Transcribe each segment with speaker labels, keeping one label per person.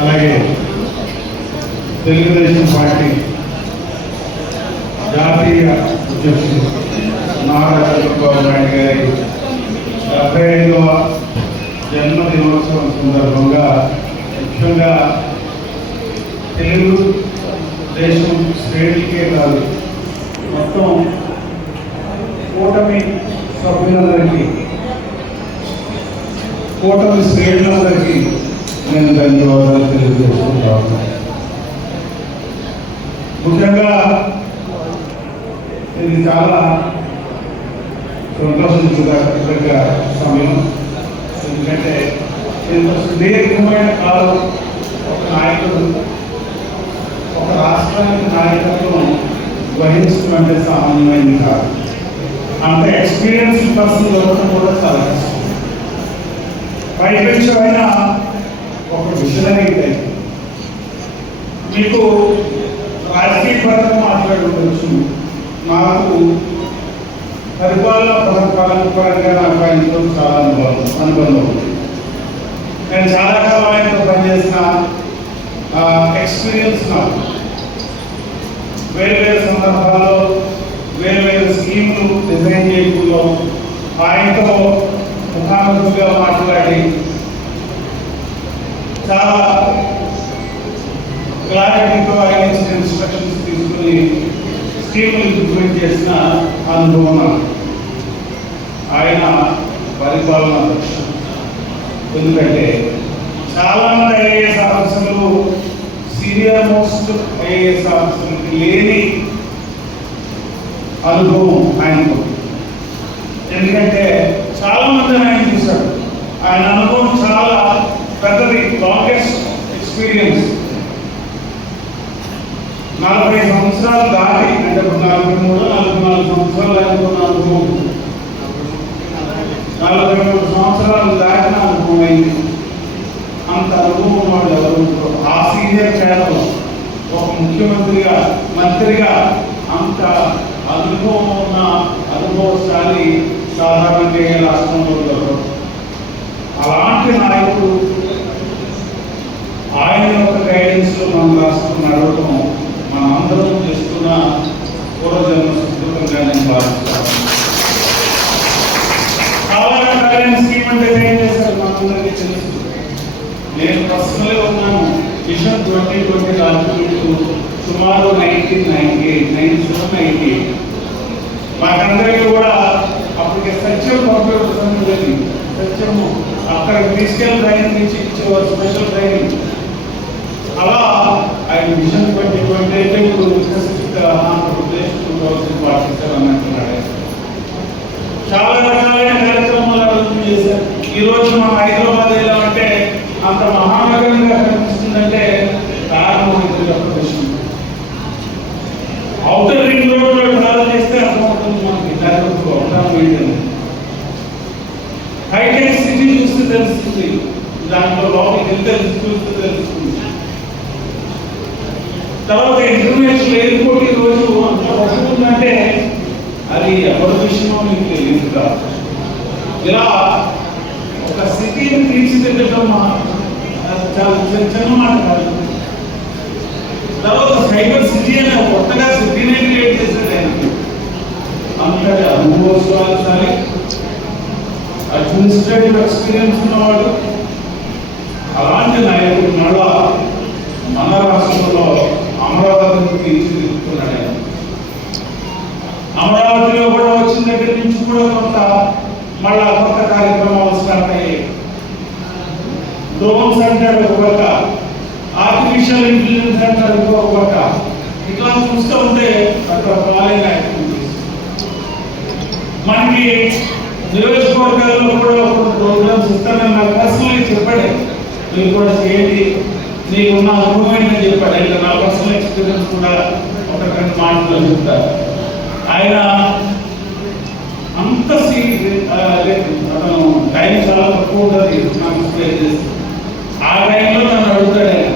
Speaker 1: అలాగే తెలుగుదేశం పార్టీ జాతీయ అధ్యక్షుడు నారా చంద్రబాబు నాయుడు గారి డెబ్బై ఐదవ జన్మదినోత్సవం సందర్భంగా ముఖ్యంగా తెలుగు దేశం శ్రేణికే కాదు మొత్తం కూటమి సభ్యులందరికీ కూటమి శ్రేణులందరికీ నేను ధన్యవాదాలు తెలియజేసుకుంటా ఉన్నాను ముఖ్యంగా ఇది చాలా సంతోషించదగ్గ సమయం ఎందుకంటే ఇంత సుదీర్ఘమైన కాలం ఒక నాయకుడు ఒక రాష్ట్రానికి నాయకత్వం వహించడం సామాన్యమైనది కాదు అంత ఎక్స్పీరియన్స్ పర్సన్ దొరకడం కూడా చాలా కష్టం పైపెచ్చు అయినా ఒక విషనరీ టైప్ మీకు రాజకీయ పరంగా మాట్లాడుకోవచ్చు. నాకు పరిపాలన పథకాల పరంగా నాకు ఆయనతో చాలా అనుభవం అనుబంధం ఉంది. నేను చాలా కాలం ఆయనతో పనిచేసిన ఎక్స్పీరియన్స్ నాకు. వేరు వేరు సందర్భాల్లో వేరు వేరు స్కీములు డిజైన్ చేయకుండా ఆయనతో ముఖాముఖిగా మాట్లాడి చాలా క్లారిటీతో ఆయన ఇచ్చిన ఇన్స్ట్రక్షన్స్ తీసుకుని స్కీములు ఇంప్లిమెంట్ చేసిన అనుభవం ఆయన పరిపాలన ఎందుకంటే చాలా మంది ఐఏఎస్ ఆఫీసర్లు సీనియర్ మోస్ట్ ఐఏఎస్ ఆఫీసర్కి లేని అనుభవం ఆయనకు. ఎందుకంటే చాలా మంది ఆయన చూశాడు ఆయన అనుభవం చాలా నలభై సంవత్సరాలు దాటి అంటే ఇప్పుడు నలభై మూడు నలభై నాలుగు సంవత్సరాలు అనుకున్న మూడు నలభై మూడు సంవత్సరాలు దాటిన అనుభవం అయింది అంత అనుభవం వాళ్ళు ఎవరు ఆ సీనియర్ కేడర్లో ఒక ముఖ్యమంత్రిగా మంత్రిగా అంత అనుభవం ఉన్న అనుభవశాలి సాధారణంగా ఏ రాష్ట్రంలో అలాంటి నాయకుడు ఆయన యొక్క గైడెన్స్లో మన రాష్ట్రం నేను భావిస్తాను చాలా స్కీమ్ అంటే ఏం చేశారు మనందరికీ తెలుసు నేను ఉన్నాను మిషన్ ట్వంటీ ట్వంటీ డాక్యుమెంట్ సుమారు nineteen ninety eight nine ninety eight మాకందరికీ కూడా అప్పటికి సత్యం కంప్యూటర్ సత్యము ట్రైనింగ్ నుంచి ఇచ్చేవారు స్పెషల్ ట్రైనింగ్ అలా ఆయన మిషన్ ట్వంటీ ట్వంటీ అయితే ఇప్పుడు వికసిత ఆంధ్రప్రదేశ్ చాలా రకాలైన కార్యక్రమాలు అభివృద్ధి చేశారు. ఈరోజు మన హైదరాబాద్ ఎలా అంటే అంత మహానగరంగా కనిపిస్తుందంటే కారణం ఇది ఒక విషయం. అవుటర్ రింగ్ రోడ్ ట్రావెల్ చేస్తే అర్థమవుతుంది మనకి దాని అవసరం హైటెక్ సిటీ చూస్తే తెలుస్తుంది. దాంట్లో లోపలికి వెళ్తే చూస్తే తెలుస్తుంది. తర్వాత ఇంటర్నేషనల్ ఎయిర్పోర్ట్ ఈరోజు రోజు వస్తుందంటే అది ఎవరి విషయమో మీకు తెలియదు కాదు ఇలా ఒక స్థితిని తీర్చిదిద్దడం చాలా చిన్న మాట కాదు. తర్వాత సైబర్ సిటీ అనే కొత్తగా సిటీనే క్రియేట్ చేశాడు ఆయనకి. అంతటి అనుభవశాలి అడ్మినిస్ట్రేటివ్ ఎక్స్పీరియన్స్ ఉన్నవాడు అలాంటి నాయకుడు మళ్ళా మన రాష్ట్రంలో అమరావతిని తీర్చి ఆయన అమరావతిలో కూడా వచ్చిన దగ్గర నుంచి కూడా కొంత మళ్ళా కొత్త కార్యక్రమాలు స్టార్ట్ అయ్యాయి. డ్రోన్స్ అంటారు ఒక పక్క ఆర్టిఫిషియల్ ఇంటెలిజెన్స్ అంటారు ఇంకొక పక్క ఇట్లా చూస్తూ ఉంటే అక్కడ యాక్టివిటీస్ మనకి నియోజకవర్గాల్లో కూడా కొన్ని ప్రోగ్రామ్స్ ఇస్తానని నాకు పర్సనల్గా చెప్పాడు. మీరు కూడా చేయండి. నీకున్న అనుభవం ఏంటని చెప్పాడు ఇంకా నా పర్సనల్ ఎక్స్పీరియన్స్ కూడా ఒక రెండు మాటలు చెప్తారు. ఆయన అంత సీ అతను టైం చాలా తక్కువ ఉంటుంది. నాకు ఆ టైంలో నన్ను అడుగుతాడు ఆయన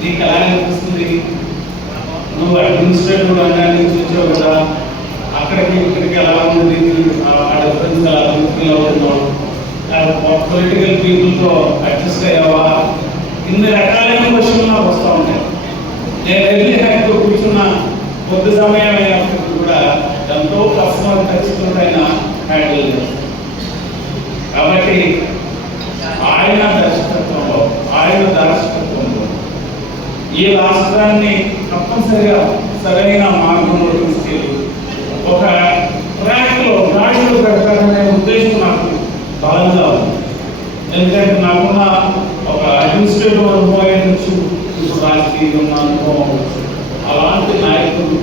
Speaker 1: నీకు ఎలా అనిపిస్తుంది? నువ్వు అడ్మినిస్ట్రేటివ్ రంగాన్ని నుంచి వచ్చావు కదా. అక్కడికి ఇక్కడికి ఎలా ఉంది? ఆ డిఫరెన్స్ ఎలా ఫీల్ అవుతున్నావు పొలిటికల్ పీపుల్తో అడ్జస్ట్ అయ్యావా? ఇన్ని రకాలైన క్వశ్చన్లు నాకు వస్తూ ఉంటాయి. నేను వెళ్ళి హ్యాక్తో కూర్చున్న కొద్ది సమయం ఎంతో ఖచ్చితమైన హ్యాండిల్ చేస్తారు కాబట్టి ఆయన దర్శకత్వంలో ఆయన దర్శకత్వంలో ఈ రాష్ట్రాన్ని తప్పనిసరిగా సరైన మార్గంలో తీసుకెళ్ళి ఒక ట్రాక్లో గాడిలో పెట్టాలనే ఉద్దేశం నాకు బలంగా ఉంది ఎందుకంటే నాకున్న ఒక అడ్మినిస్ట్రేటివ్ అనుభవం నుంచి ఇప్పుడు రాజకీయ ఉన్న అనుభవం అవ్వచ్చు అలాంటి నాయకుడు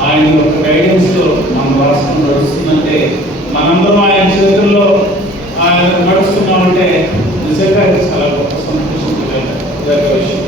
Speaker 1: ఆయన యొక్క గైడెన్స్లో మన రాష్ట్రం నడుస్తుందంటే మనందరం ఆయన చేతుల్లో ఆయన నడుస్తున్నామంటే నిజంగా చాలా గొప్ప సంతోషం జరిగే విషయం